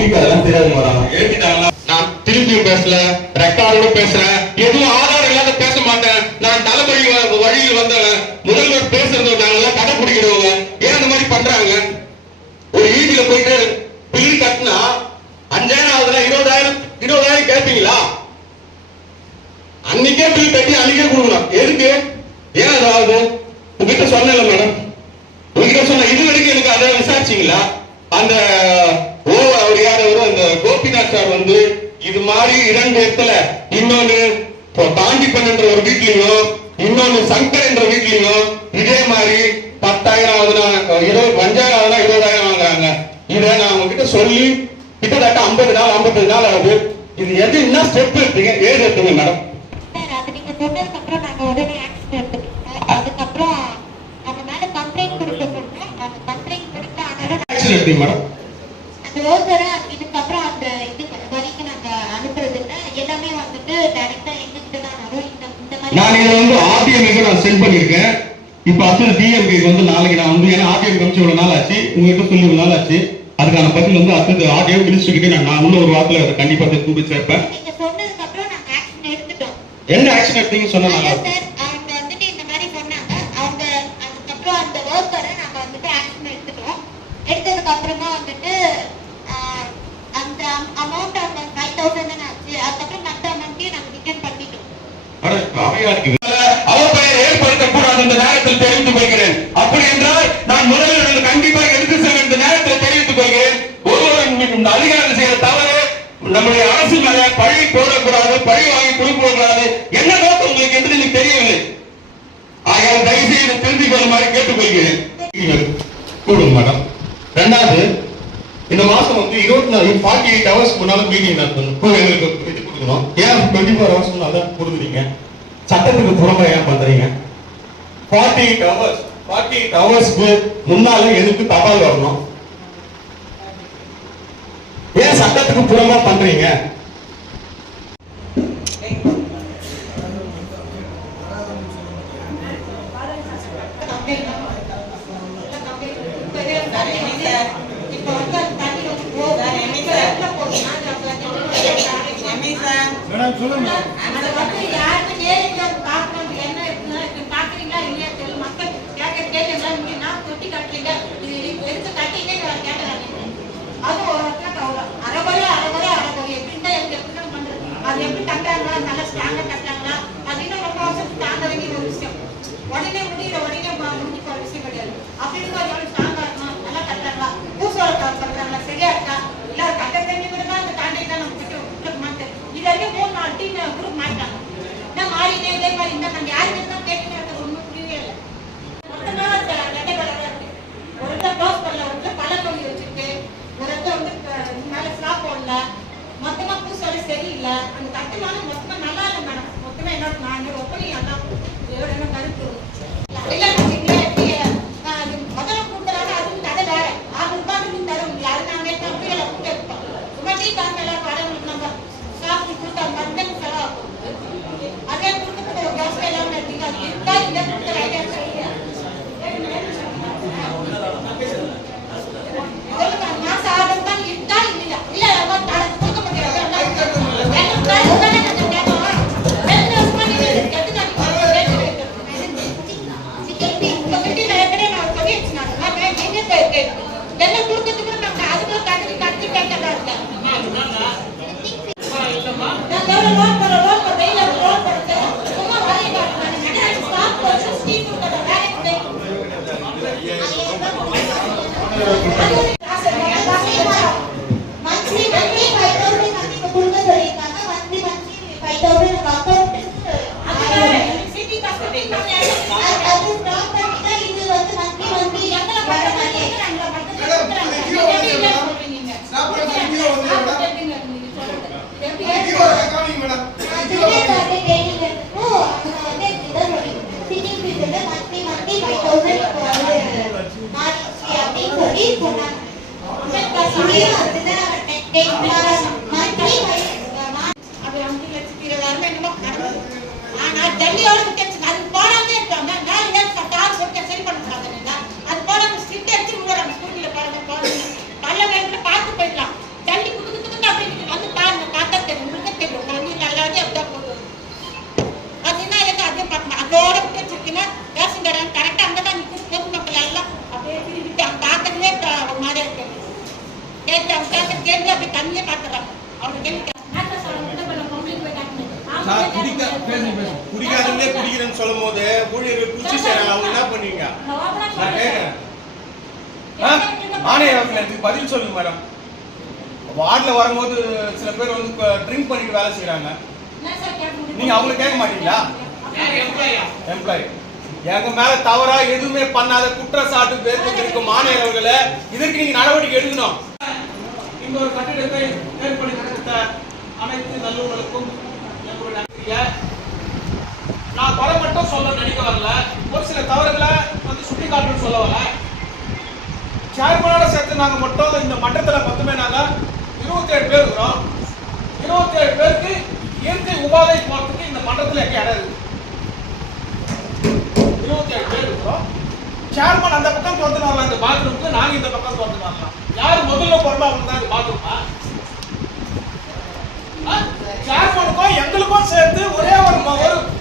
Public அதெல்லாம் தெரியாது வராங்க நான் திருப்பியும் பேசல ரெக்கார்டோட பேசுறேன் எதுவும் ஆதாரம் இல்லாத பேச மாட்டேன். நான் தலைமுறை வழியில் வந்தவன் முதல்வர் பேசுறது நாங்கெல்லாம் கடைபிடிக்கிறவங்க ஏன் அந்த மாதிரி பண்றாங்க? ஒரு வீட்டுல போயிட்டு பில்லு கட்டினா அஞ்சாயிரம் ஆகுதுன்னா இருபதாயிரம் இருபதாயிரம் கேட்பீங்களா? அன்னைக்கே பில் கட்டி அன்னைக்கே கொடுக்கணும் எதுக்கு ஏன் அது ஆகுது உங்ககிட்ட சொன்னல மேடம் உங்ககிட்ட சொன்ன இது வரைக்கும் எனக்கு அதை விசாரிச்சீங்களா அந்த ஓ அவர் யார் அவரு அந்த கோபிநாத் சார் வந்து இது மாதிரி இரண்டு இடத்துல இன்னொன்னு இப்போ தாண்டிப்பண்ணுன்ற ஒரு வீட்லயும் இன்னொன்னு சங்கர் என்ற வீட்லயும் இதே மாதிரி பத்தாயிரம் ஆகுதுன்னா இருபது அஞ்சாயிரம் ஆகுதுன்னா இருபதாயிரம் வாங்குறாங்க இதை நான் உங்ககிட்ட சொல்லி கிட்டத்தட்ட ஐம்பது நாள் ஐம்பத்தஞ்சு நாள் ஆகுது. இது எது என்ன ஸ்டெப் எடுத்தீங்க? ஏது எடுத்தீங்க மேடம் சார் அது நீங்க சொன்னதுக்கு அப்புறம் நாங்க உடனே ஆக்ஷன் எடுத்துக்கிட்டோம் சார் அதுக்கப்புறம் அவங்க மேல கம்ப்ளைண்ட் கொடுக்க சொன்னேன் அந்த கம்ப்ளைண்ட் கொடுத்த அதோட ஆக்ஷன் எடுத்தீங்க மேடம் அந்த ஓசரை இதுக்கப்புறம் அந்த இது வரைக்கும் நாங்க அனுப்புறது இல்ல எல்லாமே வந்துட்டு டைரக்டா எங்ககிட்ட தான் வரும் இந்த இந்த நான் மாதிரி இதை வந்து ஆர்டிஎம்க்கு நான் சென்ட் பண்ணிருக்கேன் இப்ப அடுத்தது டிஎம்கே வந்து நாளைக்கு நான் வந்து ஏன்னா ஆர்டிஎம் கமிச்சு இவ்வளவு நாள் ஆச்சு. உங்ககிட்ட சொல்லி இவ்வளவு நாள் ஆச்சு. அதுக்கான பதில் வந்து அடுத்தது ஆர்டிஎம் மினிஸ்டர் கிட்ட நான் நான் உள்ள ஒரு வாரத்துல அதை கண்டிப்பா திருப்பி சேர்ப்பேன். என்ன ஆக்ஷன் எடுத்தீங்கன்னு சொன்னா நல்லா இருக்கும். சார் அவங்க வந்துட்டு இந்த மாதிரி சொன்னாங்க அவங்க அதுக்கப்புறம் அந்த ஒர்க்கரை நாங்க வந்துட்டு ஆக்ஷன் எடுத்துட்டோம் எடுத்ததுக்கு அப்புறமா வந்துட்டு ஆஹ், அந்த அமௌண்ட் அவங்க ஃபைவ் தௌசண்ட் தானே ஆச்சு அதுக்கப்புறம் மற்ற அமௌண்ட்டையும் நாங்க ரிட்டர்ன் பண்ணிட்டோம் அட, அவையா இருக்குது. அவப்பெயர் ஏற்படுத்தக்கூடாது இந்த நேரத்தில் தெரிவித்துக் கொள்கிறேன் அப்படி என்றால் நான் முதலில் கண்டிப்பாக எடுத்து செல்ல இந்த நேரத்தில் தெரிவித்துக் கொள்கிறேன் ஒருவரின் மீது இந்த அதிகாரம் செய்ய தவறு நம்முடைய அரசு மேல பழி போடக்கூடாது பழி வாங்கி கொடுக்கக்கூடாது என்ன நோக்கம் உங்களுக்கு என்று எனக்கு தெரியவில்லை ஆகையால் தயவு கொள்ளுமாறு கேட்டுக்கொள்கிறேன் கூடுங்க மேடம். ரெண்டாவது இந்த மாசம் வந்து இருபத்தி நாலு ஃபார்ட்டி எயிட் ஹவர்ஸ் முன்னாலும் மீட்டிங் நடத்தணும் இப்போ எங்களுக்கு இது கொடுக்கணும். ஏன் டுவெண்ட்டி ஃபோர் ஹவர்ஸ் முன்னால கொடுக்குறீங்க? சட்டத்துக்கு புறம்பா ஏன் பண்றீங்க? Forty eight hours forty eight ஹவர்ஸ்க்கு முன்னால எதுக்கு தபால் வரணும்? ஏன் சட்டத்துக்கு புறம்பா பண்றீங்க இப்போ வந்து அந்த தண்ணி வந்து போகுது எவ்வளோ போகுதுன்னா மேடம் சொல்லுங்க. அதை வந்து யாருக்கு நேரில் பார்க்கணும் என்ன பார்க்குறீங்களா இல்லையா தெரியல. மக்கள் கேட்க கேட்கலாம் நான் தொட்டி கட்டுறீங்க. இது எடுத்து கட்டிங்க கேட்கறாங்க அது ஒரு இடத்துல கவலை அரைகுறை அரைகுறை எப்படின்னா எனக்கு எப்படி பண்ணுறது அது எப்படி கட்டுறாங்களா? நல்லா ஸ்ட்ராங்கா கட்டாங்களா அப்படின்னு ரொம்ப வருஷத்துக்கு தாங்க வேண்டிய ஒரு விஷயம். உடனே முடியல உடனே ம- முடிஞ்சு விஷயம் கிடையாது. அப்படி இருக்கும் எவ்வளவு இருக்கணும் நல்லா கட்டுறாங்களா? பூசோட கட்டுறாங்களா சரியா இருக்கா இல்ல அது கட்ட தெரிஞ்சு தான் அந்த கான்டாக்ட் தான் நம்ம கிட்ட கொடுக்க மாட்டேன் இது அப்படின்னு குரூப் மாட்டாங்க என்ன மாறிட்டே இதே மாதிரி இந்த நாங்க யாருமே தான் கேட்க இருக்கிறது ஒன்றும் புரியவே இல்லை. மொத்தமா ரெட்டை கலரா இருக்கு. ஒரு இடத்துல க்ளோஸ் பண்ணல ஒரு இடத்துல பழம் கொடி வச்சிருக்கு. ஒரு இடத்துல வந்து மேலே மேல ஸ்லாப் போடல. மொத்தமா பூசோட சரியில்லை. அந்த தட்டுமான மொத்தமா நல்லா இல்லை மேடம் மொத்தமா என்னோட நான் என்னோட ஒப்பனை அதான். இதோட என்ன கருத்து? இப்ப கிட்ட ஏற்கனவே நான் சொல்லியாச்சு நான். நான் வே- எங்க போய் கேட்கு? எல்லாம் கொடுக்கறதுக்கு நாங்க அதுக்குள்ள கட்டி கட்டி கேட்கறதா இருக்கேன். நான் எவ்வளவு loan போடுறேன், loan போடுறேன், இல்ல loan போடுறேன். சும்மா வாங்கி காட்டுறேன். நான் நகராட்சி staff போட்டு scheme கொடுக்கறேன். வேலைக்கு போய். மந்த்லி மந்த்லி ஃபைவ் தௌசண்ட் வந்து இப்போ கொடுக்க சொல்லியிருக்காங்க monthly monthly five thousand account city customer அது அது ஸ்டாப் பண்ணிட்டா இது வந்து மந்த்லி மந்த்லி எங்களை வர மாதிரி சொல்லி சொன்னாங்க அது அஞ்சு லட்சத்தி இருபதாயிரம் என்னமோ கணக்கு. ஆனா டெல்லியோட விட்டுச்சு. அது போடாம குடிக்காதவங்களே குடிக்கிறேன்னு சொல்லும் போது ஊழியர்கள் குடிச்சு செய்றாங்க அவங்க என்ன பண்ணுவீங்க நான் open ஆ நான் சொல்றேன். கேட்கிறேன் ஆணையர் எனக்கு பதில் சொல்லுங்க மேடம். வார்டில் வரும்போது சில பேர் வந்து ட்ரிங்க் பண்ணிட்டு வேலை செய்கிறாங்க நீங்கள் கேட்க நீங்க அவங்கள கேட்க மாட்டீங்களா? எம்ப்ளாயி எங்க மேல தவறா எதுவுமே பண்ணாத குற்றச்சாட்டு பேருக்கு இருக்கும் மாநில அவர்களை இதற்கு நீங்க நடவடிக்கை எடுக்கணும். இந்த ஒரு கட்டிடத்தை ஏற்படுத்தி கொடுத்த அனைத்து நல்லவர்களுக்கும் என்னுடைய நான் குறை மட்டும் சொல்ல நினைக்க வரல. ஒரு சில தவறுகளை வந்து சுட்டிக்காட்டுன்னு சொல்ல வரல. சேர்மனோட சேர்த்து நாங்க மட்டும் இந்த மட்டத்துல மொத்தமே நாங்க இருபத்தி ஏழு பேர் இருக்கிறோம். இருபத்தி ஏழு பேருக்கு இயற்கை உபாதை போறதுக்கு இந்த மண்டலத்துல எங்க இடம் இருக்கு. இருபத்தி ஏழு பேர் இருக்கிறோம். சேர்மன் அந்த பக்கம் திறந்து வரலாம் இந்த பாத்ரூம்க்கு நாங்க இந்த பக்கம் திறந்து வரலாம். யார் முதல்ல போறோமோ அவங்க தான் இந்த பாத்ரூமா சேர்மனுக்கும் எங்களுக்கும் சேர்த்து ஒரே ஒரு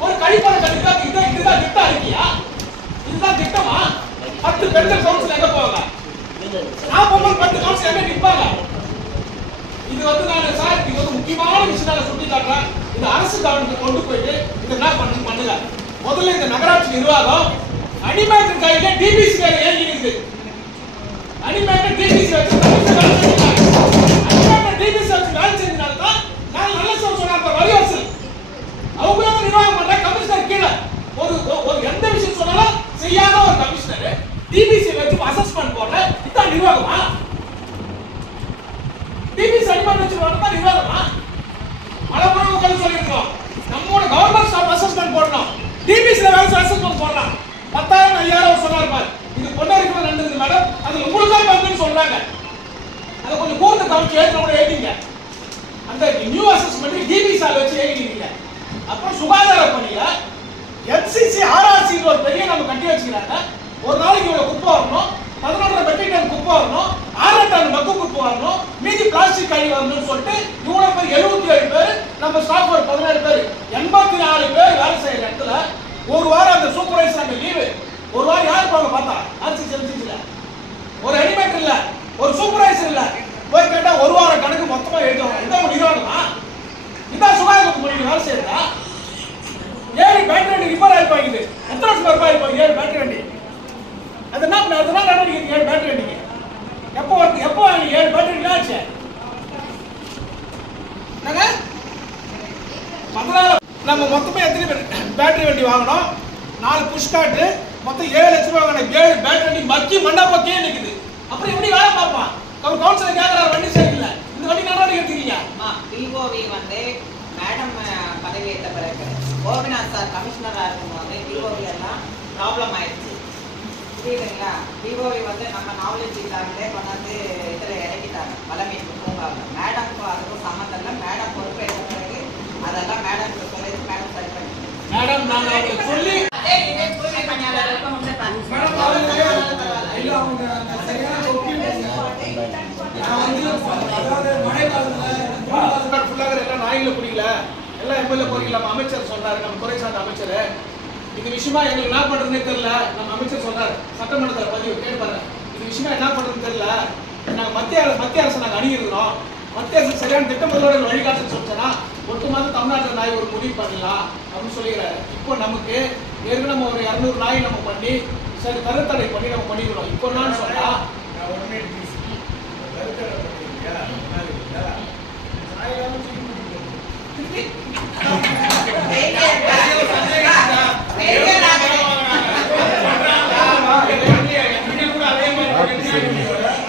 ஒரு கழிப்பறை கட்டிட்டா இதுதான் இதுதான் திட்டம் இருக்கியா? இதுதான் திட்டமா பத்து பெண்கள் கவுன்சில் எங்க போவாங்க நான் போகும்போது பத்து கவுன்சில் எங்க நிற்பாங்க இது வந்து நான் சார் இது வந்து முக்கியமான விஷயம் நான் சொல்லி காட்டுறேன் இந்த அரசு கவனத்துக்கு கொண்டு போயிட்டு இது என்ன பண்ணு பண்ணுங்க. முதல்ல இந்த நகராட்சி நிர்வாகம் அனிமேட்டர் கையில டிபிசி கையில ஏங்கி இருக்குது அனிமேட்டர் டிபிசி வச்சு அனிமேட்டர் டிபிசி வச்சு வேலை செஞ்சதுனால தான் நான் நல்ல சொல்ல சொன்னாங்க வரி வசூல் அவங்களும் நிர்வாகம் பண்ற கமிஷனர் கீழே. ஒரு ஒரு- ஒரு எந்த விஷயம் சொன்னாலும் செய்யாத ஒரு கமிஷனர் டிபிசி வச்சு அசஸ்மெண்ட் போடுற இதான் நிர்வாகமா டிபிசி அடிமன் வச்சு வரணும் நிர்வாகமா மலப்புறம் உட்கார்ந்து சொல்லியிருக்கோம் நம்மோட கவர்மெண்ட் ஸ்டாஃப் அசஸ்மெண்ட் போடணும் டிபிசில வேலை அசஸ்மெண்ட் போடலாம் பத்தாயிரம் ஐயாயிரம் சொன்னார் பாரு. இது பொன்னாரிக்குள்ள நடந்தது மேடம். அது உங்களுக்கா பங்குன்னு சொல்றாங்க. அதை கொஞ்சம் கூர்ந்து கவனிச்சு ஏற்ற கூட எழுதிங்க. அந்த நியூ அசஸ்மெண்ட் டிபிசி வச்சு எழுதிங்க அப்புறம் சுகாதார பணியில எஃப்சிசி ஆர்ஆர்சி ஒரு பெரிய நம்ம கட்டி வச்சுக்கிறாங்க. ஒரு நாளைக்கு இவ்வளவு குப்பை வரணும். பதினொன்றரை மெட்ரிக் டன் குப்பை வரணும். ஆறு டன் மக்கு குப்பை வரணும். மீதி பிளாஸ்டிக் கழிவு வரணும்னு சொல்லிட்டு இவ்வளவு பேர் எழுபத்தி ஏழு பேர் நம்ம ஸ்டாஃப் ஒரு பதினேழு பேர். எண்பத்தி நாலு பேர் வேலை செய்யற இடத்துல ஒரு வாரம் அந்த சூப்பர்வைசர் அங்க லீவு ஒரு போங்க பார்த்தா. ஆர்சி சென்சிஸ்ல ஒரு அனிமேட்டர் இல்ல ஒரு சூப்பர்வைசர் இல்ல. போய் கேட்டா ஒரு வார கணக்கு மொத்தமா எழுதுவாங்க. ஒரு நிர்வாகமா? இதான் சுகாதாரத்துக்கு முடியும் வேலை செய்யறதா? ஏழு பேட்டரி வண்டி ரிப்பேர் ஆயிருப்பாங்க இது எத்தனை வருஷம் ரிப்பேர் ஆயிருப்பாங்க ஏழு பேட்டரி வண்டி. அது என்ன அது என்ன நடவடிக்கை ஏழு பேட்டரி வண்டிக்கு? எப்போ எப்போ வாங்கி ஏழு பேட்டரி ஆச்சு நாங்க நம்ம மொத்தமாக எத்தனை பேட்டரி வண்டி வாங்கினோம் நாலு புஷ் காட்டு மொத்தம் ஏழு லட்சம் ரூபாய் ஏழு பேட்டரி வண்டி மக்கி மண்டபம் கீழே நிக்குது. அப்புறம் எப்படி வேலை பார்ப்பான்? அவர் கவுன்சிலர் கேட்கறாரு வண்டி சரியில்லை. இந்த வண்டி நடவடிக்கை எடுத்துக்கீங்க பிஓவி வந்து மேடம் பதவி ஏற்ற பிறகு கோபிநாத் சார் கமிஷனராக இருக்கும்போது பிஓவி எல்லாம் ப்ராப்ளம் ஆயிடுச்சு. புரியுதுங்களா? பிஓவி வந்து நம்ம நாவலஜி இல்லாமலே கொண்டாந்து இதில் இறக்கிட்டாங்க. வளமீட்பு பூங்காவில். மேடம்க்கு அதுக்கும் சம்மந்தம் இல்லை. மேடம் பொறுப்பு எடுத்த பிறகு அதெல்லாம் மேடம் சொல்லி மேடம் சரி பண்ணி மேடம் அவங்களுக்கு சொல்லி அதே இதே அவங்க சரியான நான் வந்து அதாவது மழை எல்லாம் நாயில குடிக்கல எல்லாம் எம்எல்ஏ போறீங்களா நம்ம அமைச்சர் சொல்றாரு நம்ம துறை சார்ந்த அமைச்சர் இது விஷயமா எங்களுக்கு என்ன பண்றதுன்னே தெரியல நம்ம அமைச்சர் சொன்னார் சட்டமன்றத்தில் பதிவு கேட்பாரு இது விஷயமா என்ன பண்றதுன்னு தெரியல நாங்க மத்திய அரசு மத்திய அரசு நாங்கள் அணுகிருக்கிறோம் மத்திய அரசு சரியான திட்டமிடலோட வழிகாட்டு சொல்லிட்டோன்னா ஒட்டுமொத்த தமிழ்நாட்டில் நாய் ஒரு முடிவு பண்ணலாம் அப்படின்னு சொல்லிடுறாரு இப்போ நமக்கு ஏற்கனவே நம்ம ஒரு இரநூறு நாய் நம்ம பண்ணி சரி கருத்தடை பண்ணி நம்ம பண்ணிக்கிறோம் இப்போ என்னன்னு சொன்னா எங்க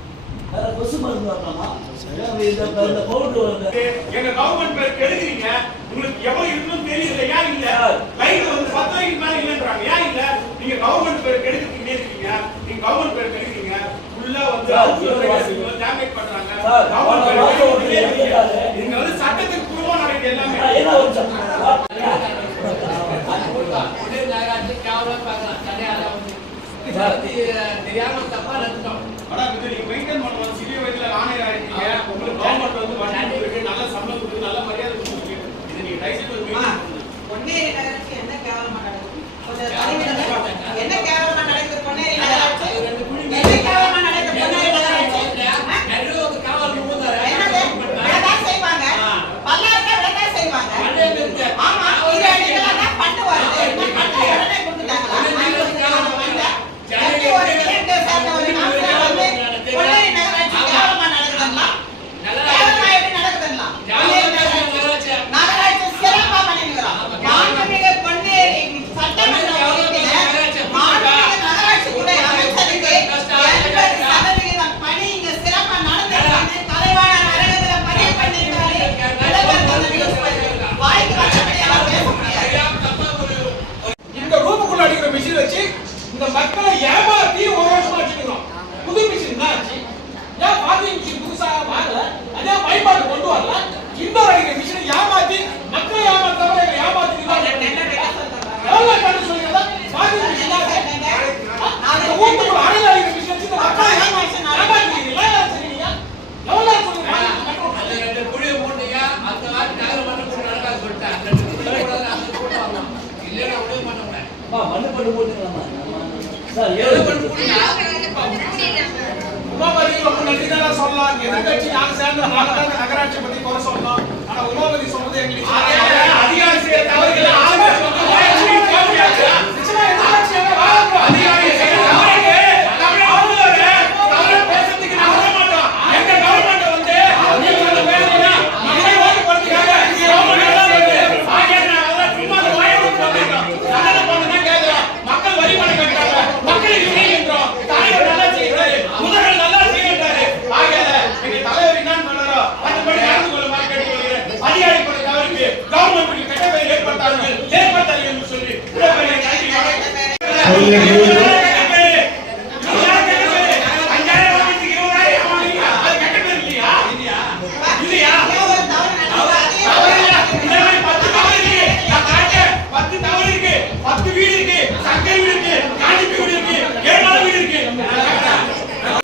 வேற கொசு மருந்து வரணுமா இந்த பவுடர் வந்து எங்க கவர்மெண்ட் பேர் கெடுக்கிறீங்க உங்களுக்கு எவ்வளவு இருக்குன்னு தெரியல ஏன் இல்ல லைட் வந்து பார்த்தா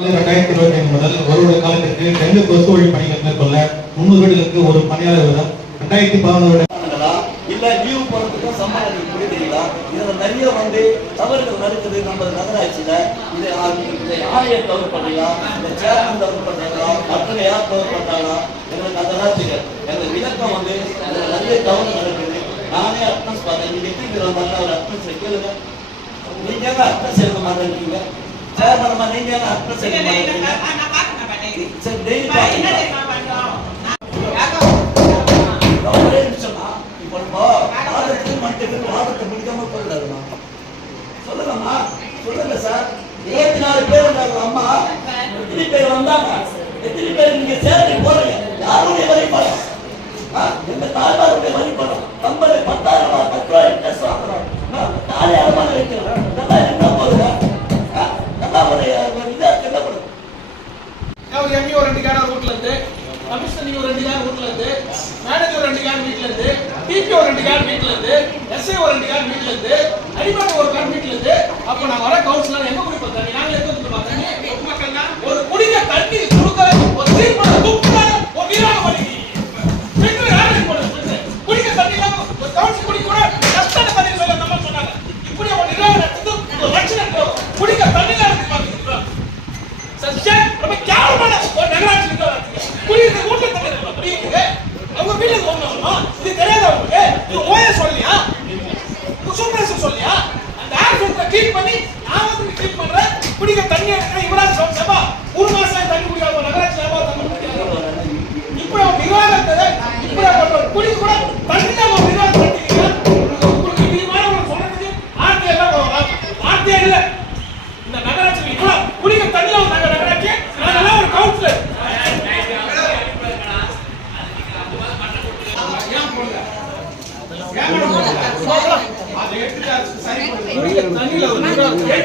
ரெண்டாயிரத்தி இருபத்தி முதல் ஒரு காலத்திற்கு டெங்கு கொசு ஒழிப்பு பணிகள் மேற்கொள்ள ஒரு பணியாளர் வீதம் ரெண்டாயிரத்தி பதினோரு இல்லை லீவு போகிறதுக்கும் சம்பளம் நீங்கள் கொடுக்குறீங்களா இதில் நிறைய வந்து தவறுகள் நடக்குது நம்ம நகராட்சியில். இதை இந்த ஆணையர் தவறு பண்ணலாம் இந்த சேர்மன் தவறு பண்ணுறாங்களா மற்றவங்க யார் தவறு பண்ணுறாங்களா எங்களுக்கு அதெல்லாம் தெரியாது எனக்கு விளக்கம் வந்து இதில் நிறைய தவறு நடக்குது. நானே அட்னஸ் பார்த்தேன். நீங்கள் எத்திக்கிற மாதிரி அவர் அட்னஸ் வைக்கலுங்க நீங்க எங்கே அட்னஸ் எடுக்க மாட்டேங்கிறீங்க சேர்மன் நீங்க எங்கே அட்னஸ் எடுக்க மாட்டேங்கிறீங்க சரி டெய்லி பார்த்துக்கலாம். மனிதனுக்கு லாபத்தை முடிக்காம போயிடாதுமா சொல்லலாமா? சொல்லுங்க சார். இருபத்தி நாலு பேர் இருந்தாங்க அம்மா எத்தனை பேர் வந்தாங்க? எத்தனை பேர் நீங்க சேரத்துக்கு போறீங்க யாருடைய வழிபடம் எங்க தாய்மாருடைய வழிபடம் ஐம்பது பத்தாயிரம் பத்து ரூபாய் இன்ட்ரெஸ்ட் வாங்குறோம். தாலி அடமான வைக்கிறோம் நல்லா என்ன போடுங்க நல்லா ஒரு இதா என்ன பண்ணுங்க ஒரு ரெண்டு கேடா ரூட்ல இருந்து கமிஷனர் ஒரு ரெண்டு கேன் ரூட்ல இருந்து மேனேஜர் ரெண்டு கேன் வீட்ல இருந்து டிபி ஒரு ரெண்டு கார் வீட்டுல இருந்து எஸ்ஐ ஒரு ரெண்டு கார் வீட்டுல இருந்து அடிமான ஒரு கார் வீட்டுல இருந்து அப்ப நான் வர